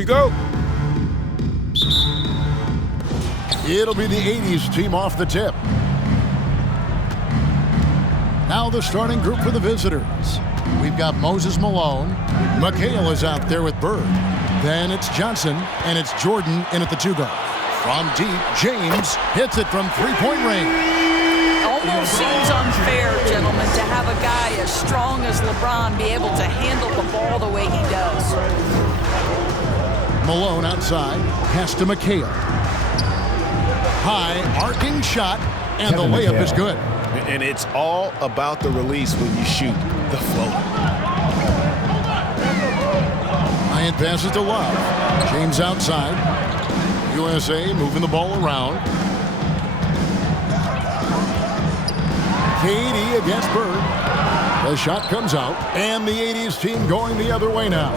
we go. It'll be the 80s team off the tip. Now the starting group for the visitors. We've got Moses Malone. McHale is out there with Bird. Then it's Johnson, and it's Jordan in at the 2-guard. From deep, James hits it from three-point range. Almost seems unfair, gentlemen, to have a guy as strong as LeBron be able to handle the ball the way he does. Malone outside, pass to McHale. High, arcing shot, and the layup is good. And it's all about the release when you shoot the float. Bryant passes to Love. James outside. USA moving the ball around. KD against Bird. The shot comes out, and the 80s team going the other way now.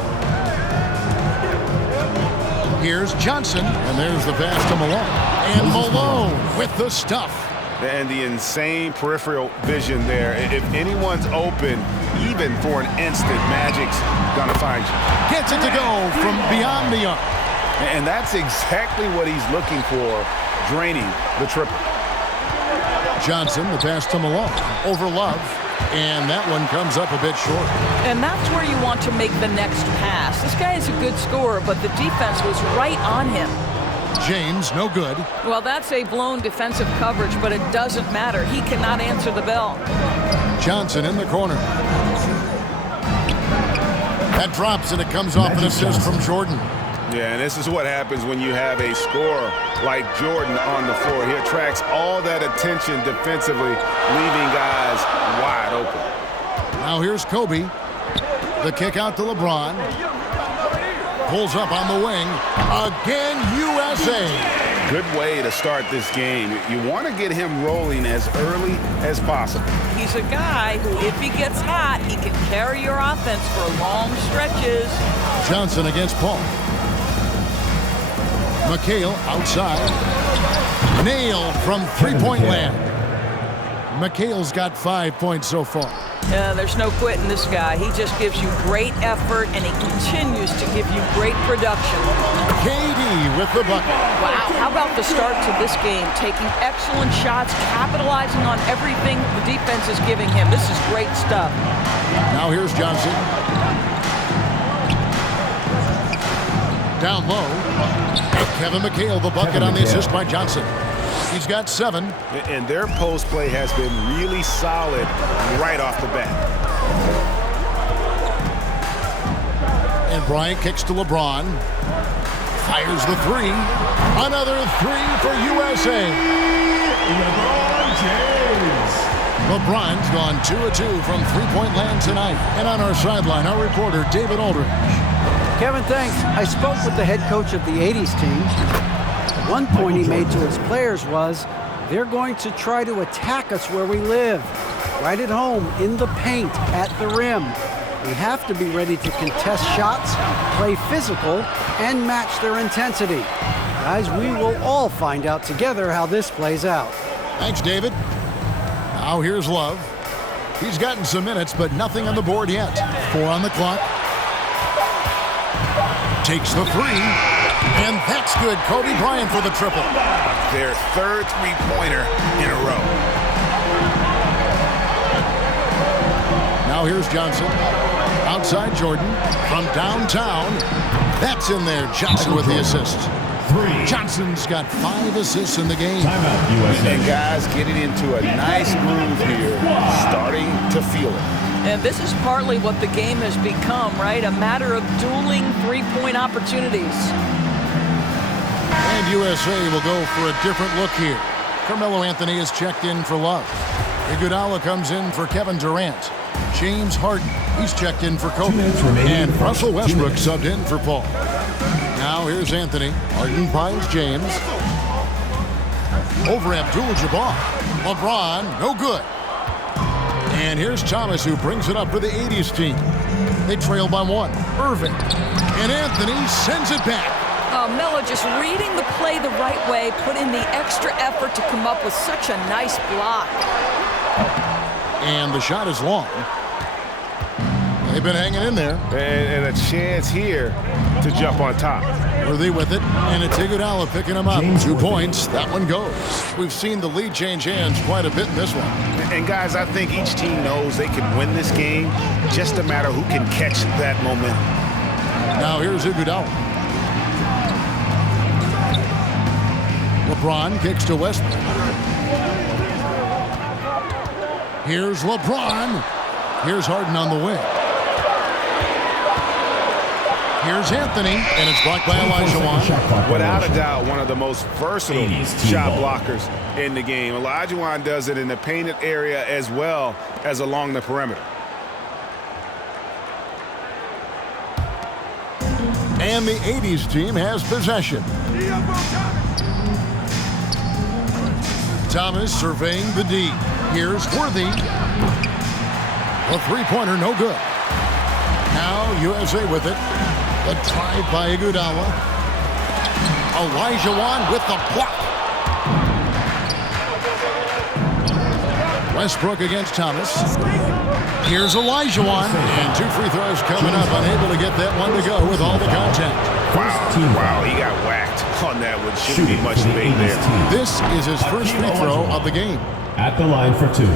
Here's Johnson, and there's the pass to Malone. And Malone with the stuff. And the insane peripheral vision there. If anyone's open, even for an instant, Magic's gonna find you. Gets it to go from beyond the arc. And that's exactly what he's looking for, draining the triple. Johnson, the pass to Malone. Over Love. And that one comes up a bit short. And that's where you want to make the next pass. This guy is a good scorer, but the defense was right on him. James, no good. Well, that's a blown defensive coverage, but it doesn't matter. He cannot answer the bell. Johnson in the corner. That drops, and it comes off an assist from Jordan. Yeah, and this is what happens when you have a scorer like Jordan on the floor. He attracts all that attention defensively, leaving guys wide open. Now here's Kobe. The kick out to LeBron. Pulls up on the wing. Again, USA. Good way to start this game. You want to get him rolling as early as possible. He's a guy who, if he gets hot, he can carry your offense for long stretches. Johnson against Paul. McHale outside. Nailed from three-point land. McHale's got 5 points so far. There's no quitting this guy. He just gives you great effort, and he continues to give you great production. KD with the bucket. Wow, how about the start to this game? Taking excellent shots, capitalizing on everything the defense is giving him. This is great stuff. Now here's Johnson. Down low. Kevin McHale, the bucket on the assist by Johnson. He's got 7. And their post play has been really solid right off the bat. And Bryant kicks to LeBron. Fires the 3. Another 3 for USA. LeBron James. LeBron's gone 2 of 2 from three-point land tonight. And on our sideline, our reporter, David Aldridge. Kevin, thanks. I spoke with the head coach of the 80s team. One point he made to his players was, they're going to try to attack us where we live, right at home, in the paint, at the rim. We have to be ready to contest shots, play physical, and match their intensity. Guys, we will all find out together how this plays out. Thanks, David. Now here's Love. He's gotten some minutes, but nothing on the board yet. 4 on the clock. Takes the 3. And that's good. Kobe Bryant for the triple. Their third three-pointer in a row. Now here's Johnson. Outside Jordan. From downtown. That's in there. Johnson with the assist. 3. Johnson's got 5 assists in the game. Timeout, USA. And guys getting into a nice groove here. Starting to feel it. And this is partly what the game has become, right? A matter of dueling three-point opportunities. And USA will go for a different look here. Carmelo Anthony is checked in for Love. Iguodala comes in for Kevin Durant. James Harden, he's checked in for Kobe. And Russell Westbrook subbed in for Paul. Now here's Anthony. Harden finds James. Over Abdul-Jabbar. LeBron, no good. And here's Thomas, who brings it up for the 80s team. They trail by 1. Irving. And Anthony sends it back. Melo just reading the play the right way, put in the extra effort to come up with such a nice block. And the shot is long. They've been hanging in there. And a chance here to jump on top. Worthy with it, and it's Iguodala picking him up. 2 points. That one goes. We've seen the lead change hands quite a bit in this one. And guys, I think each team knows they can win this game. Just a matter who can catch that momentum. Now here's Iguodala. LeBron kicks to Westbrook. Here's LeBron. Here's Harden on the wing. Here's Anthony, and it's blocked by Olajuwon. Without a doubt, one of the most versatile shot blockers in the game. Olajuwon does it in the painted area as well as along the perimeter. And the 80's team has possession. Thomas surveying the D. Here's Worthy. A three-pointer, no good. Now USA with it. The drive by Iguodala. Olajuwon with the block. Westbrook against Thomas. Here's Olajuwon. And 2 free throws coming up. Unable to get that one to go with all the contact. Wow, he got whacked on that one. Shouldn't be much debate there. This is his first free throw of the game. At the line for 2.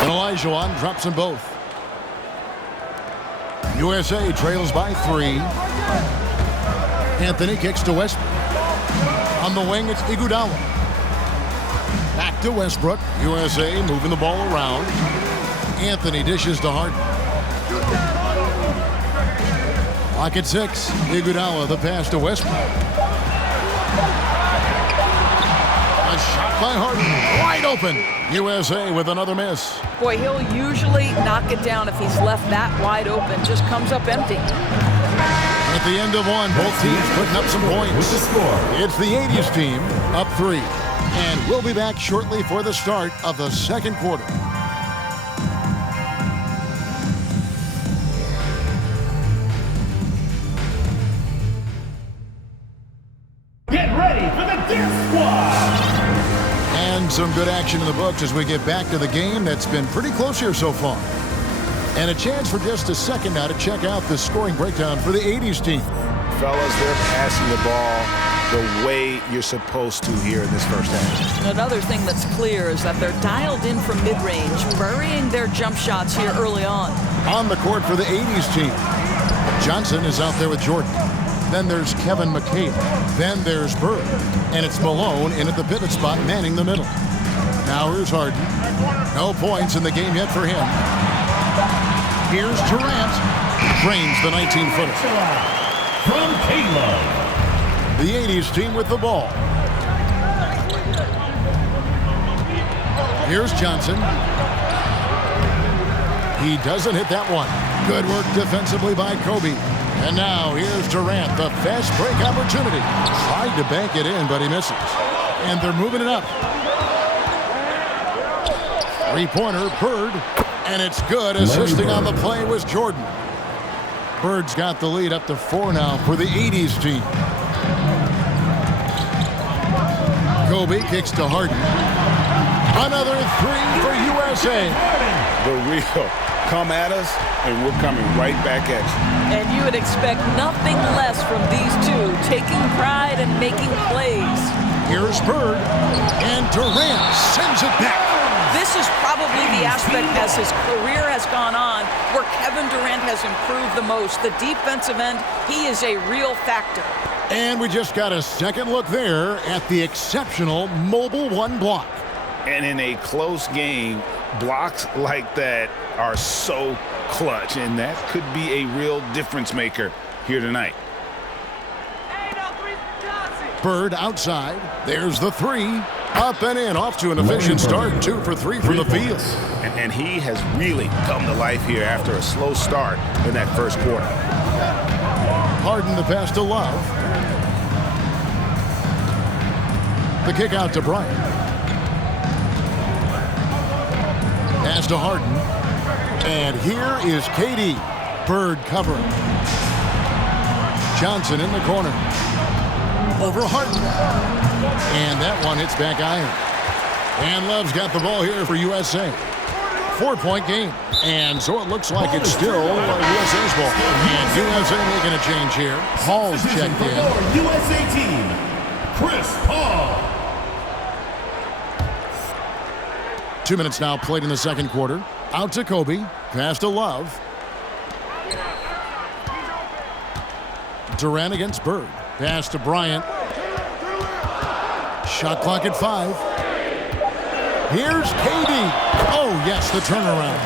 And Olajuwon drops them both. USA trails by 3. Anthony kicks to Westbrook. On the wing, it's Iguodala. Back to Westbrook. USA moving the ball around. Anthony dishes to Harden. Lock at 6. Iguodala the pass to Westbrook. A shot by Harden. Wide open. USA with another miss. Boy, he'll usually knock it down if he's left that wide open. Just comes up empty. At the end of one, both teams putting up some points. With the score. It's the 80's team up 3. And we'll be back shortly for the start of the second quarter. Get ready for the dance squad. And some good action in the books as we get back to the game that's been pretty close here so far. And a chance for just a second now to check out the scoring breakdown for the 80's team. Fellas, they're passing the ball the way you're supposed to here in this first half. Another thing that's clear is that they're dialed in from mid-range, burying their jump shots here early on. On the court for the 80's team, Johnson is out there with Jordan. Then there's Kevin McHale. Then there's Bird. And it's Malone in at the pivot spot, manning the middle. Now here's Harden. No points in the game yet for him. Here's Durant. Drains the 19-footer. From Caleb. The 80's team with the ball. Here's Johnson. He doesn't hit that one. Good work defensively by Kobe. And now here's Durant, the fast break opportunity. Tried to bank it in, but he misses. And they're moving it up. Three-pointer, Bird. And it's good. Assisting on the play was Jordan. Bird's got the lead up to 4 now for the 80's team. Kobe kicks to Harden. Another 3 for USA. The real come at us, and we're coming right back at you. And you would expect nothing less from these two, taking pride and making plays. Here's Bird, and Durant sends it back. This is probably the aspect as his career has gone on where Kevin Durant has improved the most. The defensive end, he is a real factor. And we just got a second look there at the exceptional mobile 1 block. And in a close game, blocks like that are so clutch, and that could be a real difference maker here tonight. Bird outside. There's the 3. Up and in, off to an efficient start. 2 for 3 from the field. And he has really come to life here after a slow start in that first quarter. Harden the pass to Love. The kick out to Bryant. Pass to Harden. And here is KD. Bird covering. Johnson in the corner. over Harden. And that one hits back iron. And Love's got the ball here for USA. 4-point game. And so it looks like it's still USA's ball. And USA making a change here. Paul's checked in. USA team, Chris Paul. 2 minutes now played in the second quarter. Out to Kobe. Pass to Love. Durant against Bird. Pass to Bryant. Shot clock at 5. Here's KD. Oh, yes, the turnaround.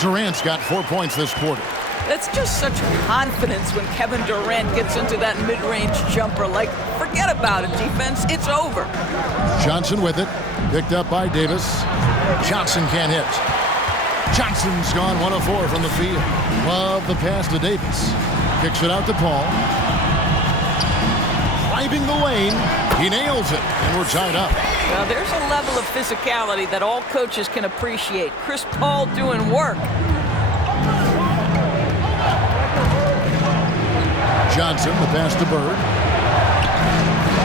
Durant's got 4 points this quarter. That's just such confidence when Kevin Durant gets into that mid-range jumper. Like, forget about it, defense. It's over. Johnson with it. Picked up by Davis. Johnson can't hit. Johnson's gone 1 of 4 from the field. Love the pass to Davis. Kicks it out to Paul. Driving the lane. He nails it, and we're tied up. Now, there's a level of physicality that all coaches can appreciate. Chris Paul doing work. Johnson, the pass to Bird.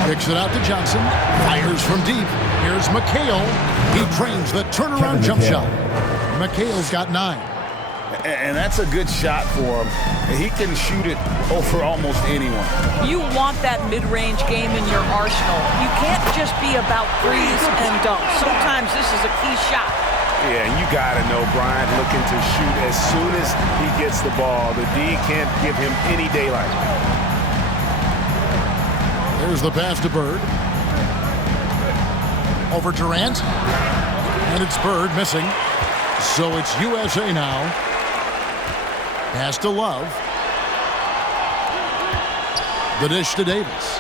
Kicks it out to Johnson. Fires from deep. Here's McHale. He trains the turnaround jump shot. McHale's got 9. And that's a good shot for him. He can shoot it over almost anyone. You want that mid-range game in your arsenal. You can't just be about threes and dunks. Sometimes this is a key shot. Yeah, and you got to know Bryant looking to shoot as soon as he gets the ball. The D can't give him any daylight. There's the pass to Bird. Over Durant. And it's Bird missing. So it's USA now. Pass to Love. The dish to Davis.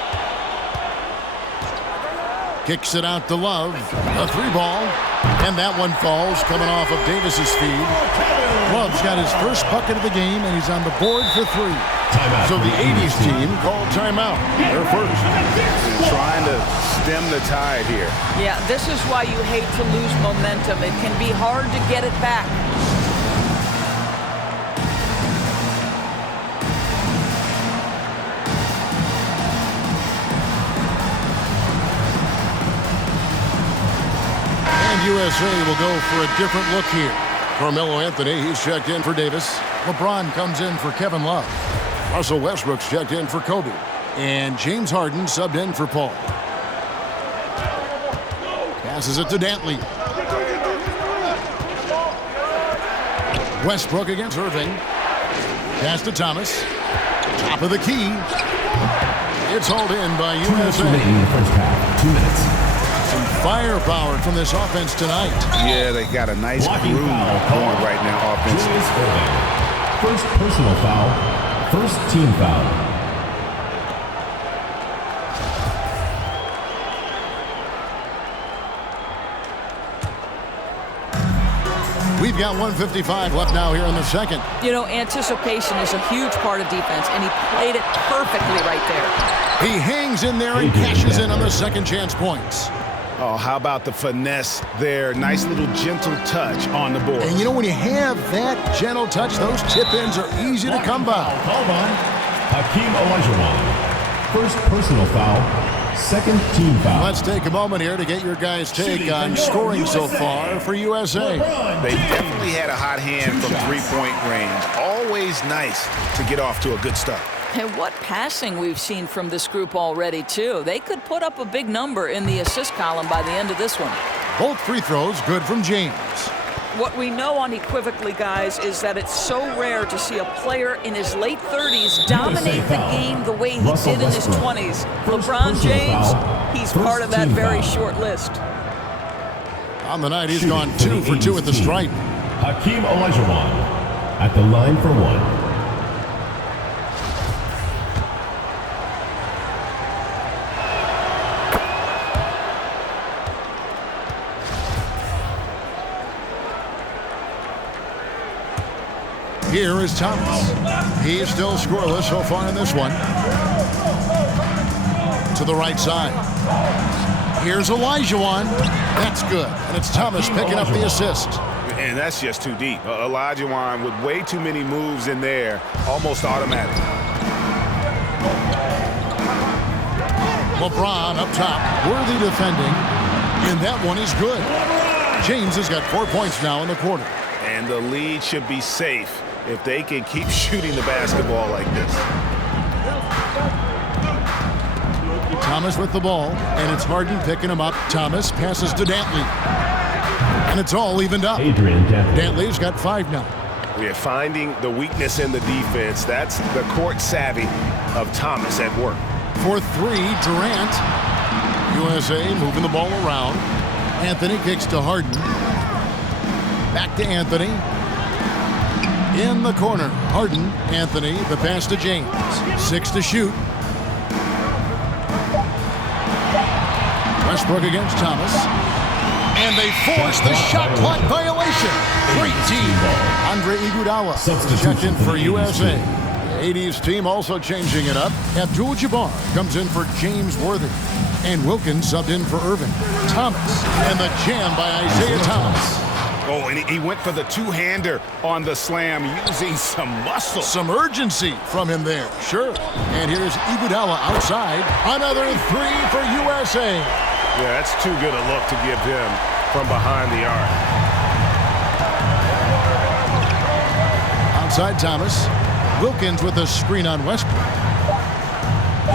Kicks it out to Love. A 3-ball. And that one falls coming off of Davis's feed. Love's got his first bucket of the game, and he's on the board for 3. So the 80's team called timeout. They're first. Trying to stem the tide here. Yeah, this is why you hate to lose momentum. It can be hard to get it back. USA will go for a different look here. Carmelo Anthony, he's checked in for Davis. LeBron comes in for Kevin Love. Russell Westbrook's checked in for Kobe. And James Harden subbed in for Paul. Passes it to Dantley. Westbrook against Irving. Pass to Thomas. Top of the key. It's hauled in by USA. 2 minutes remaining in the first half. 2 minutes. Some firepower from this offense tonight. Yeah, they got a nice groove going right now offensively. First personal foul. First team foul. We've got 1:55 left now here in the second. You know, anticipation is a huge part of defense, and he played it perfectly right there. He hangs in there and cashes in on the second chance points. Oh, how about the finesse there? Nice little gentle touch on the board. And you know, when you have that gentle touch, those chip-ins are easy to come by. Called on Hakeem Olajuwon. First personal foul. Second team foul. Let's take a moment here to get your guys' take on scoring so far for USA. They definitely had a hot hand from three-point range. Always nice to get off to a good start. And what passing we've seen from this group already, too. They could put up a big number in the assist column by the end of this one. Both free throws good from James. What we know unequivocally, guys, is that it's so rare to see a player in his late 30s dominate the game the way he did in his 20s. LeBron James, he's part of that very short list. On the night, he's gone 2 for 2 at the stripe. Hakeem Olajuwon at the line for 1. Here is Thomas. He's still scoreless so far in this one. To the right side. Here's Olajuwon. That's good. And it's Thomas picking up the assist. And that's just too deep. Olajuwon with way too many moves in there, almost automatic. LeBron up top. Worthy defending. And that one is good. James has got 4 points now in the quarter. And the lead should be safe if they can keep shooting the basketball like this. Thomas with the ball, and it's Harden picking him up. Thomas passes to Dantley. And it's all evened up. Dantley's got 5 now. We are finding the weakness in the defense. That's the court savvy of Thomas at work. For 3, Durant. USA moving the ball around. Anthony kicks to Harden. Back to Anthony. In the corner. Harden, Anthony, the pass to James. 6 to shoot. Westbrook against Thomas. And they force the shot clock violation. Great team. Andre Iguodala checked in for USA. The 80's team also changing it up. Abdul-Jabbar comes in for James Worthy. And Wilkins subbed in for Irving. Thomas. And the jam by Isaiah Thomas. Oh, and he went for the two-hander on the slam using some muscle. Some urgency from him there, sure. And here's Iguodala outside. Another 3 for USA. Yeah, that's too good a look to give him from behind the arc. Outside Thomas. Wilkins with a screen on Westbrook.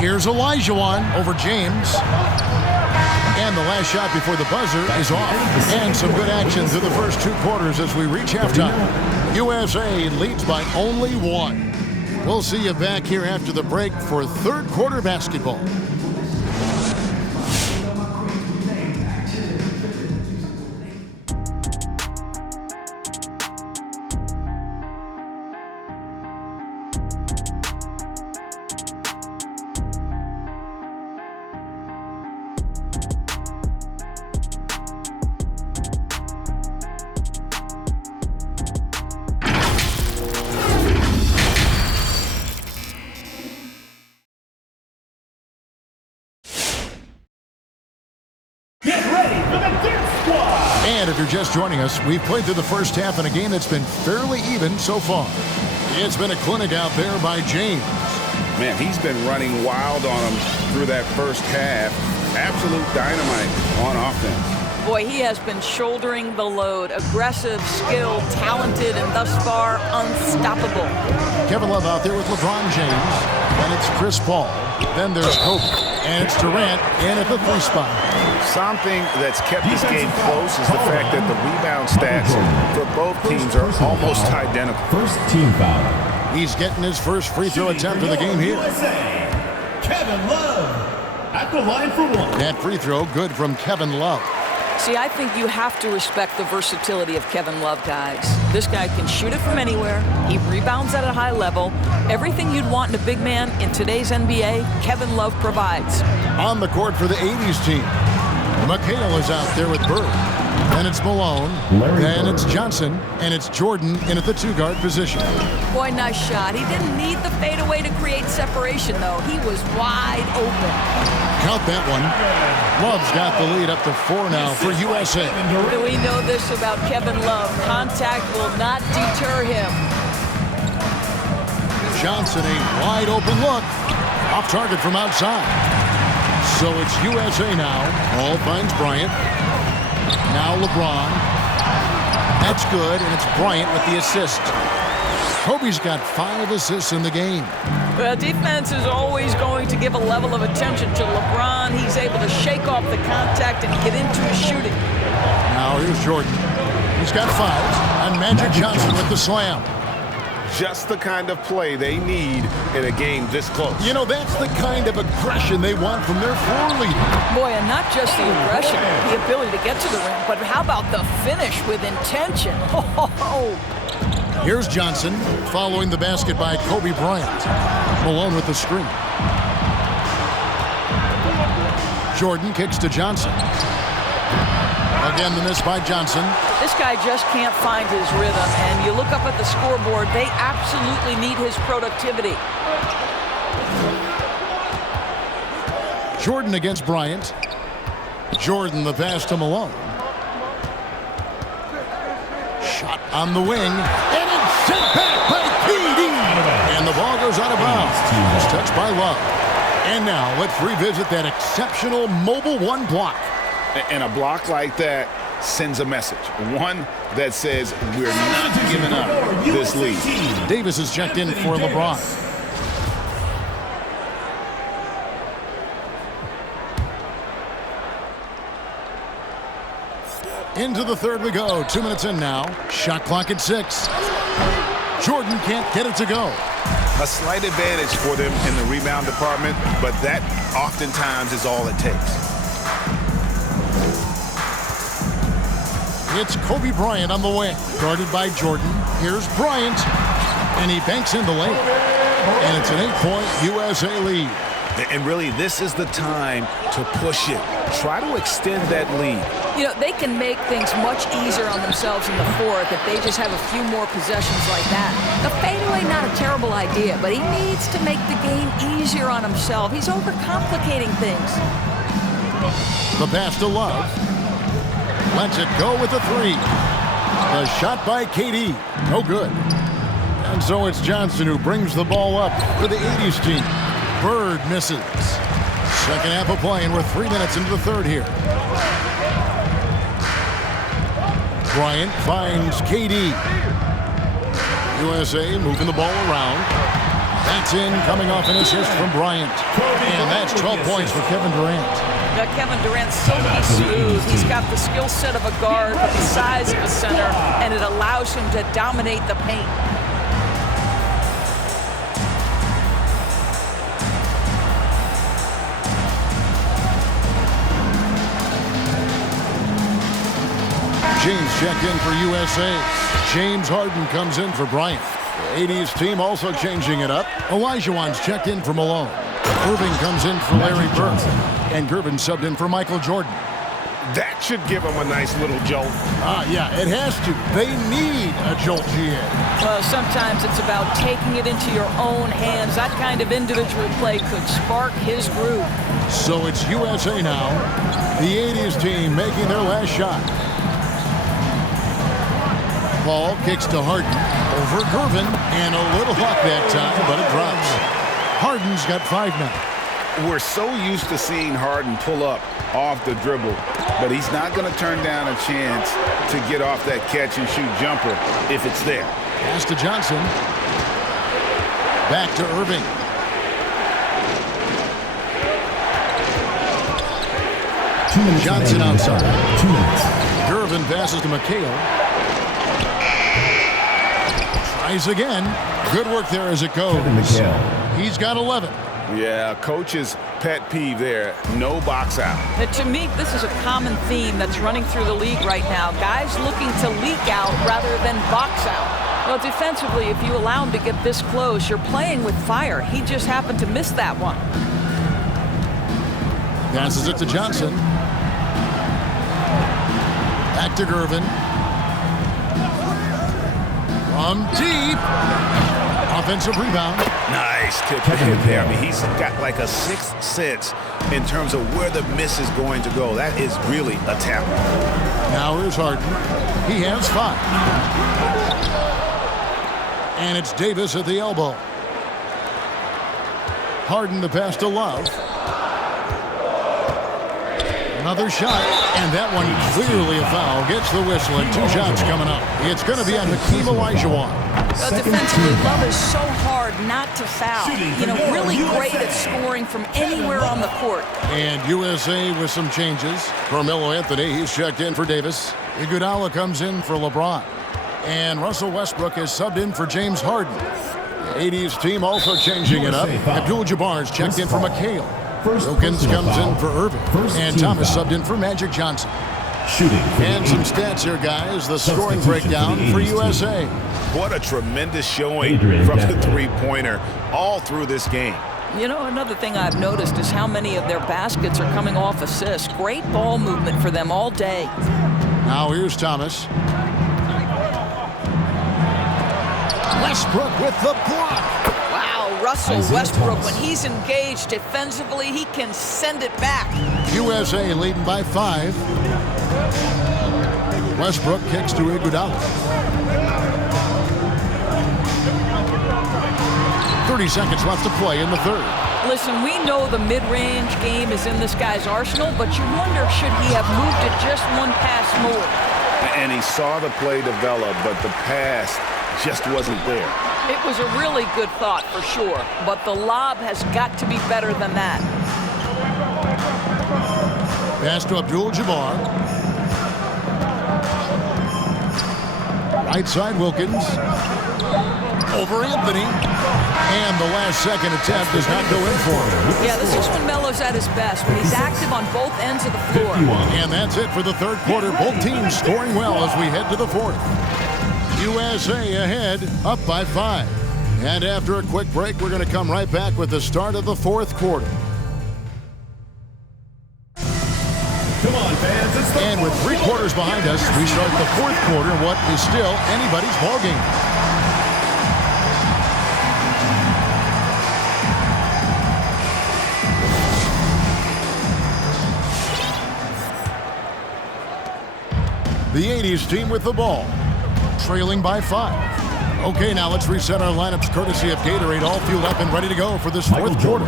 Here's Olajuwon over James. And the last shot before the buzzer is off. And some good action through the first 2 quarters as we reach halftime. USA leads by only 1. We'll see you back here after the break for third quarter basketball. And if you're just joining us, we've played through the first half in a game that's been fairly even so far. It's been a clinic out there by James. Man, he's been running wild on him through that first half. Absolute dynamite on offense. Boy, he has been shouldering the load. Aggressive, skilled, talented, and thus far unstoppable. Kevin Love out there with LeBron James. Then it's Chris Paul. Then there's Kobe. And it's Durant in at the 3 spot. Something that's kept this game close is the fact that the rebound stats for both teams are almost identical. First team foul. He's getting his first free throw attempt of the game here. Kevin Love at the line for 1. That free throw good from Kevin Love. See, I think you have to respect the versatility of Kevin Love, guys. This guy can shoot it from anywhere. He rebounds at a high level. Everything you'd want in a big man in today's NBA, Kevin Love provides. On the court for the 80's team. McHale is out there with Bird. Then it's Malone. Then it's Johnson. And it's Jordan in at the 2-guard position. Boy, nice shot. He didn't need the fadeaway to create separation, though. He was wide open. Count that one. Love's got the lead up to 4 now for USA. We know this about Kevin Love. Contact will not deter him. Johnson, a wide open look. Off target from outside. So it's USA now. Ball finds Bryant. Now LeBron. That's good, and it's Bryant with the assist. Kobe's got 5 assists in the game. Well, defense is always going to give a level of attention to LeBron. He's able to shake off the contact and get into his shooting. Now here's Jordan. He's got 5. And Magic Johnson with the slam. Just the kind of play they need in a game this close. You know, that's the kind of aggression they want from their floor leader. Boy, and not just the aggression, the ability to get to the rim, but how about the finish with intention? Here's Johnson following the basket by Kobe Bryant. Malone with the screen. Jordan kicks to Johnson. Again, the miss by Johnson. This guy just can't find his rhythm, and you look up at the scoreboard, they absolutely need his productivity. Jordan against Bryant. Jordan the pass to Malone. Shot on the wing, and it's sent back by KD. And the ball goes out of bounds. It's touched by Love. And now let's revisit that exceptional Mobile One block. And a block like that sends a message. One that says we're not giving up this lead. Davis is checked in for LeBron. Into the third we go. 2 minutes in now. Shot clock at 6. Jordan can't get it to go. A slight advantage for them in the rebound department, but that oftentimes is all it takes. It's Kobe Bryant on the wing, guarded by Jordan. Here's Bryant, and he banks in the lane. And it's an 8-point USA lead. And really, this is the time to push it. Try to extend that lead. You know, they can make things much easier on themselves in the fourth if they just have a few more possessions like that. The fadeaway, not a terrible idea, but he needs to make the game easier on himself. He's overcomplicating things. The pass to Love. Lets it go with a 3. The shot by KD. No good. And so it's Johnson who brings the ball up for the 80's team. Bird misses. Second half of play, and we're 3 minutes into the third here. Bryant finds KD. USA moving the ball around. That's in, coming off an assist from Bryant. And that's 12 points for Kevin Durant. Now, Kevin Durant's silky smooth. He's got the skill set of a guard, but the size of a center, and it allows him to dominate the paint. James checked in for USA. James Harden comes in for Bryant. The 80's team also changing it up. Olajuwon's checked in for Malone. Irving comes in for Larry Bird. And Gervin subbed in for Michael Jordan. That should give them a nice little jolt. Yeah, it has to. They need a jolt, GA. Well, sometimes it's about taking it into your own hands. That kind of individual play could spark his groove. So it's USA now. The 80's team making their last shot. Ball kicks to Harden over Gervin, and a little luck that time, but it drops. Harden's got 5 now. We're so used to seeing Harden pull up off the dribble, but he's not going to turn down a chance to get off that catch and shoot jumper if it's there. Pass to Johnson. Back to Irving. Johnson outside. 2 minutes. Gervin passes to McHale. Tries again. Good work there as it goes. He's got 11. Yeah, coach's pet peeve there. No box out. To me, this is a common theme that's running through the league right now. Guys looking to leak out rather than box out. Well, defensively, if you allow him to get this close, you're playing with fire. He just happened to miss that one. Passes it to Johnson. Back to Gervin. From deep. Offensive rebound. Nice tip to him there. I mean, he's got like a sixth sense in terms of where the miss is going to go. That is really a talent. Now here's Harden. He has 5. And it's Davis at the elbow. Harden the pass to Love. Another shot, and that one clearly a foul. Gets the whistle, and 2 shots coming up. It's going to be on Hakeem Olajuwon. Well, defensively, Love is so hard not to foul. You know, really great at scoring from anywhere on the court. And USA with some changes. Carmelo Anthony, he's checked in for Davis. Iguodala comes in for LeBron. And Russell Westbrook is subbed in for James Harden. The 80's team also changing it up. Abdul-Jabbar's checked in for McHale. Wilkins comes in for Irving. And Thomas subbed in for Magic Johnson. And some stats here, guys. The scoring breakdown for USA. What a tremendous showing from the three-pointer all through this game. You know, another thing I've noticed is how many of their baskets are coming off assists. Great ball movement for them all day. Now here's Thomas. Westbrook with the block. Wow, Russell Westbrook, when he's engaged defensively, he can send it back. USA leading by 5. Westbrook kicks to Iguodala. 30 seconds left to play in the third. Listen, we know the mid-range game is in this guy's arsenal, but you wonder, should he have moved it just one pass more? And he saw the play develop, but the pass just wasn't there. It was a really good thought for sure, but the lob has got to be better than that. Pass to Abdul-Jabbar. Right side Wilkins. Over Anthony. And the last second attempt does not go in for him. Yeah, this is when Melo's at his best, when he's active on both ends of the floor. And that's it for the third quarter. Both teams scoring well as we head to the fourth. USA ahead, up by 5. And after a quick break, we're going to come right back with the start of the fourth quarter. Come on, fans. And with 3 quarters behind us, we start the fourth quarter, what is still anybody's ballgame. The 80's team with the ball, trailing by 5. Okay, now let's reset our lineups courtesy of Gatorade, all fueled up and ready to go for this fourth quarter.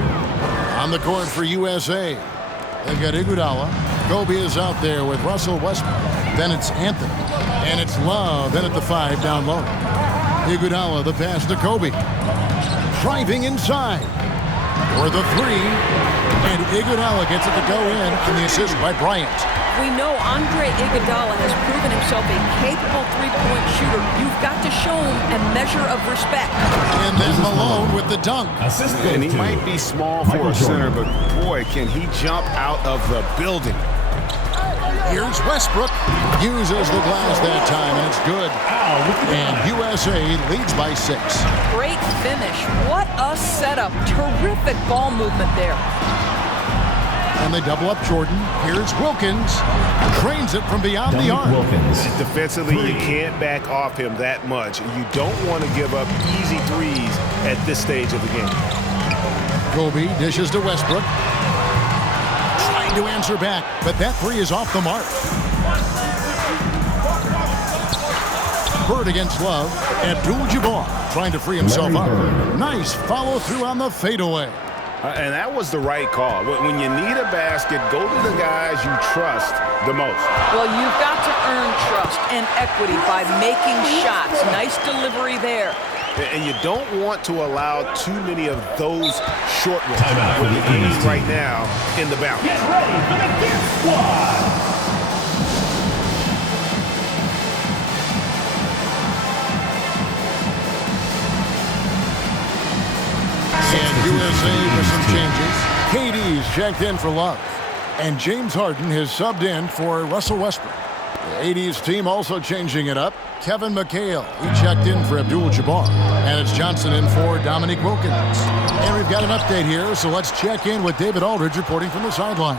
On the court for USA, they've got Iguodala. Kobe is out there with Russell Westbrook. Then it's Anthony. And it's Love. Then at the 5 down low. Iguodala, the pass to Kobe. Driving inside for the 3. And Iguodala gets it to go in on the assist by Bryant. We know Andre Iguodala has proven himself a capable three-point shooter. You've got to show him a measure of respect. And then Malone with the dunk. And he might be small for a center, but boy, can he jump out of the building. Here's Westbrook. Uses the glass that time, and it's good. And USA leads by 6. Great finish. What a setup. Terrific ball movement there. And they double up Jordan. Here's Wilkins. Drains it from beyond the arc. Defensively, you can't back off him that much. You don't want to give up easy threes at this stage of the game. Kobe dishes to Westbrook. Trying to answer back, but that 3 is off the mark. Bird against Love. Abdul-Jabbar trying to free himself up. Nice follow through on the fadeaway. And that was the right call. When you need a basket, go to the guys you trust the most. Well, you've got to earn trust and equity by making shots. Nice delivery there. And you don't want to allow too many of those short ones. Timeout for the 80's team right now in the bounce. Get ready for the Gear Squad. And USA with some changes. KD's checked in for Love. And James Harden has subbed in for Russell Westbrook. The 80's team also changing it up. Kevin McHale, he checked in for Abdul-Jabbar. And it's Johnson in for Dominique Wilkins. And we've got an update here, so let's check in with David Aldridge reporting from the sideline.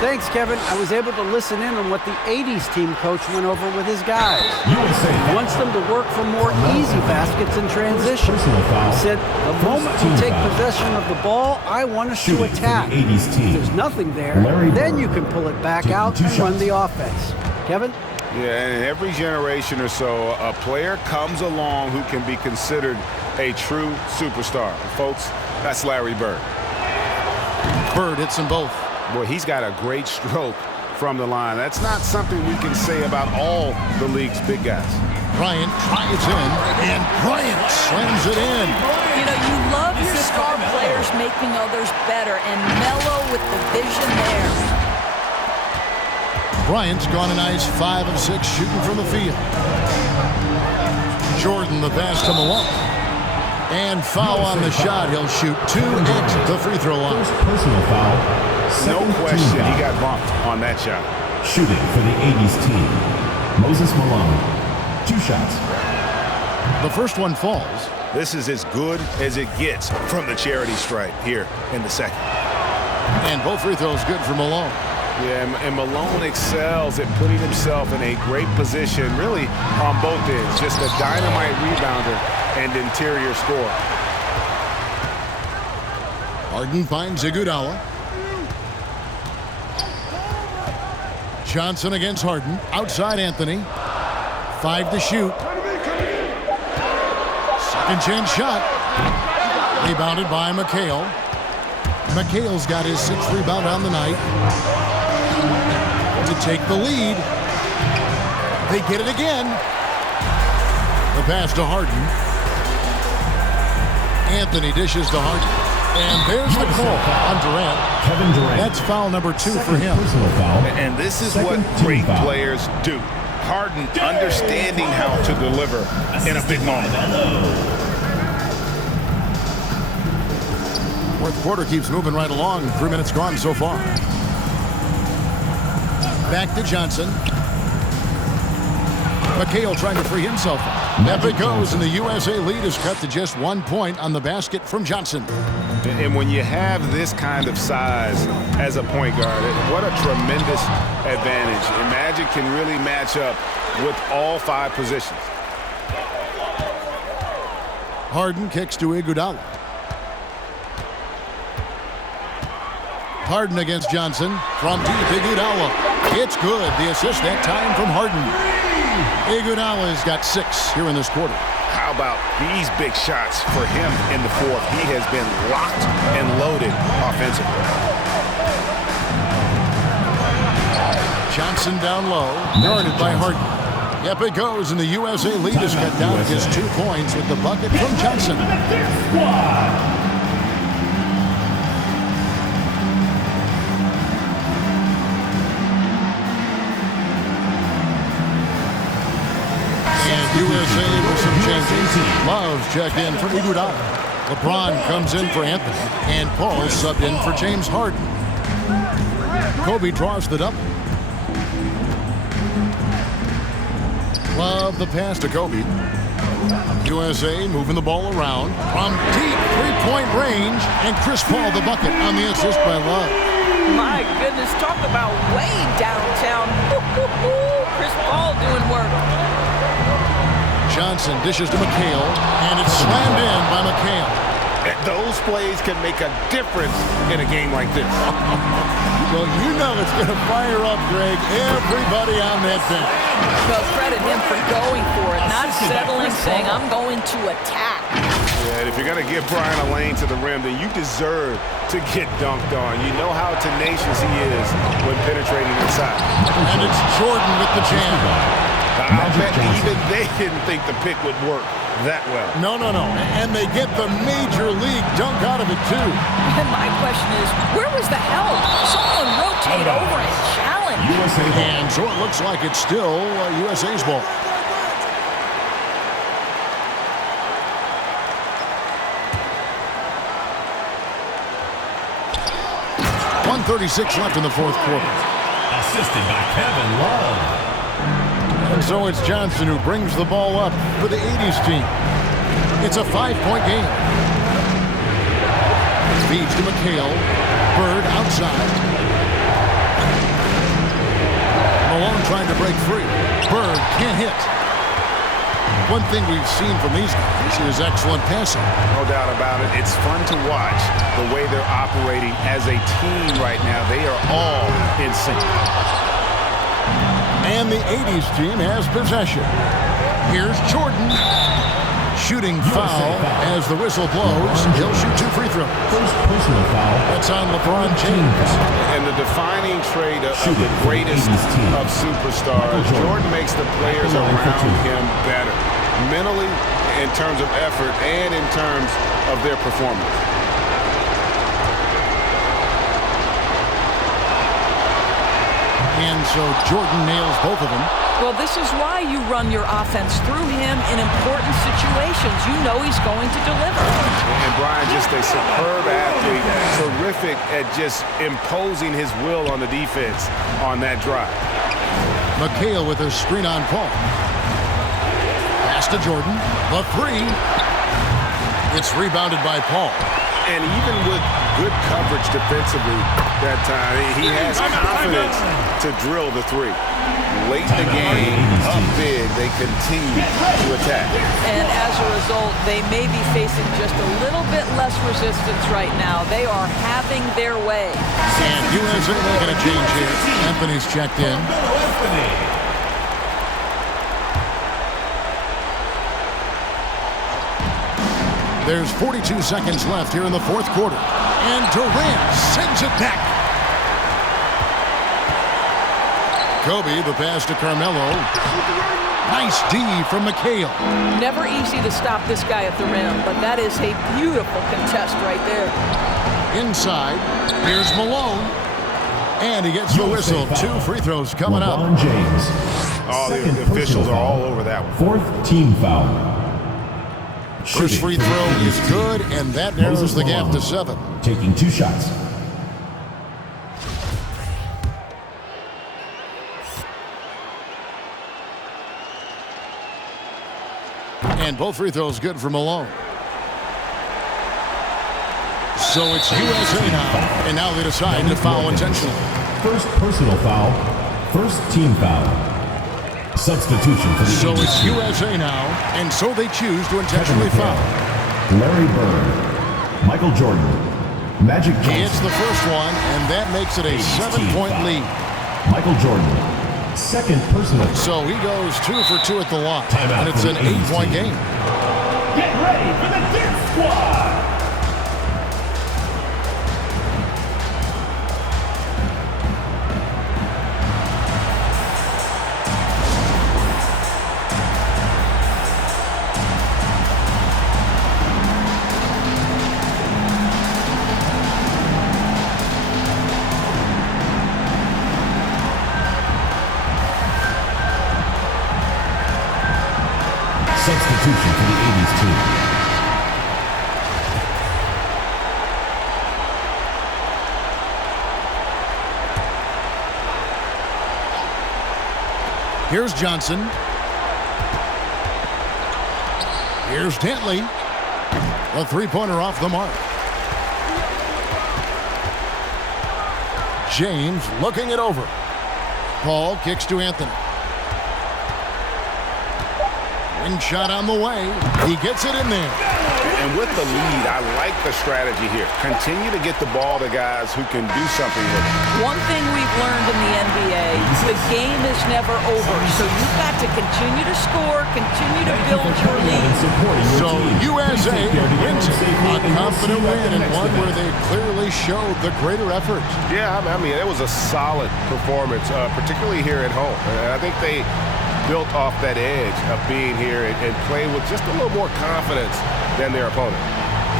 Thanks, Kevin. I was able to listen in on what the 80's team coach went over with his guys. USA He wants them to work for more easy baskets in transition. He said, the moment we take possession of the ball, I want us to attack. If there's nothing there, then you can pull it back out and run the offense. Kevin? Yeah, and every generation or so, a player comes along who can be considered a true superstar. Folks, that's Larry Bird. Bird hits them both. Boy, he's got a great stroke from the line. That's not something we can say about all the league's big guys. Bryant drives in, and Bryant slams it in. You know, you love your star players making others better, and Melo with the vision there. Bryant's gone a nice 5 of 6 shooting from the field. Jordan the pass to Malone. And foul on the shot. He'll shoot 2 at the free throw line. First personal foul. No question, he got bumped on that shot. Shooting for the 80's team, Moses Malone. 2 shots. The first one falls. This is as good as it gets from the charity stripe here in the second. And both free throws good for Malone. Yeah, and Malone excels at putting himself in a great position, really on both ends. Just a dynamite rebounder and interior scorer. Harden finds Iguodala. Johnson against Harden. Outside Anthony. 5 to shoot. Second chance shot. Rebounded by McHale. McHale's got his 6th rebound on the night to take the lead. They get it again. The pass to Harden. Anthony dishes to Harden. And there's the call on Durant. Kevin Durant. That's foul number 2 for him. Personal foul. And this is Second what team great foul. players do. Harden understanding how to deliver in a big moment. Fourth quarter keeps moving right along. 3 minutes gone so far. Back to Johnson. McHale trying to free himself. Up it goes, and the USA lead is cut to just 1 point on the basket from Johnson. And when you have this kind of size as a point guard, what a tremendous advantage. And Magic can really match up with all 5 positions. Harden kicks to Iguodala. Harden against Johnson. From deep, Iguodala. It's good. The assist that time from Harden. Iguodala's got 6 here in this quarter. How about these big shots for him in the fourth? He has been locked and loaded offensively. Johnson down low, guarded by Harden. Yep, it goes, and the USA lead is cut down to just 2 points with the bucket from Johnson. USA with some changes. Love's checked in for Iguodala. LeBron comes in for Anthony. And Paul subbed in for James Harden. Kobe draws the double. Love the pass to Kobe. USA moving the ball around from deep 3-point range. And Chris Paul the bucket on the assist by Love. My goodness, talk about way downtown. Chris Paul doing work. Johnson dishes to McHale, and it's slammed in by McHale. Those plays can make a difference in a game like this. Well, you know it's going to fire up, Greg, everybody on that bench. Well, credit him for going for it, not settling, saying, I'm going to attack. Yeah, and if you're going to give Brian a lane to the rim, then you deserve to get dunked on. You know how tenacious he is when penetrating inside. And it's Jordan with the jam. I'll bet even they didn't think the pick would work that well. No. And they get the major league dunk out of it, too. And my question is, where was the help? Someone rotate over and challenge. And so it looks like it's still USA's ball. .136 left in the fourth quarter. Assisted by Kevin Love. And so it's Johnson who brings the ball up for the 80's team. It's a 5-point game. Feeds to McHale. Bird outside. Malone trying to break free. Bird can't hit. One thing we've seen from these guys is excellent passing. No doubt about it. It's fun to watch the way they're operating as a team right now. They are all in sync. And the 80's team has possession. Here's Jordan. Shooting foul as the whistle blows. He'll shoot 2 free throws. First personal foul. That's on LeBron James. And the defining trait of the greatest of superstars, Jordan makes the players around him better. Mentally, in terms of effort, and in terms of their performance. And so Jordan nails both of them. Well, this is why you run your offense through him in important situations. You know he's going to deliver. And Brian, just a superb athlete, terrific at just imposing his will on the defense on that drive. McHale with a screen on Paul. Pass to Jordan. The 3. It's rebounded by Paul. And even with good coverage defensively that time, he has confidence to drill the 3. Late in the game, up big, they continue to attack. And as a result, they may be facing just a little bit less resistance right now. They are having their way. And USA making a change here. Anthony's checked in. There's 42 seconds left here in the fourth quarter. And Durant sends it back. Kobe, the pass to Carmelo. Nice D from McHale. Never easy to stop this guy at the rim, but that is a beautiful contest right there. Inside, here's Malone. And he gets the whistle. 2 free throws coming up. LeBron James. Oh, the officials are all over that one. 4th team foul. First free throw is good, and that narrows the gap to 7. Taking 2 shots. And both free throws good for Malone. So it's USA now, and now they decide to foul intentionally. First personal foul. First team foul. Substitution for the So 80's it's team. USA now, and so they choose to intentionally foul. Larry Bird. Michael Jordan. Magic Johnson. He hits the first one, and that makes it a 7-point lead. Michael Jordan. Second personal. So he goes 2 for 2 at the line, Timeout and it's for an the 80's 8-point team. game. Get ready for the Dirt Squad! Substitution for the 80's team. Here's Johnson. Here's Dantley. A 3-pointer off the mark. James looking it over. Paul kicks to Anthony. Wing shot on the way. He gets it in there. And with the lead, I like the strategy here. Continue to get the ball to guys who can do something with it. One thing we've learned in the NBA, the game is never over. So you've got to continue to score, continue to build your lead. So USA wins it. A confident win and one where they clearly showed the greater effort. Yeah, I mean, it was a solid performance, particularly here at home. And I think they built off that edge of being here and played with just a little more confidence than their opponent.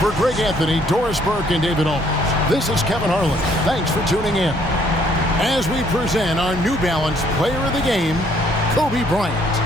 For Greg Anthony, Doris Burke, and David Holmes, this is Kevin Harlan. Thanks for tuning in. As we present our New Balance Player of the Game, Kobe Bryant.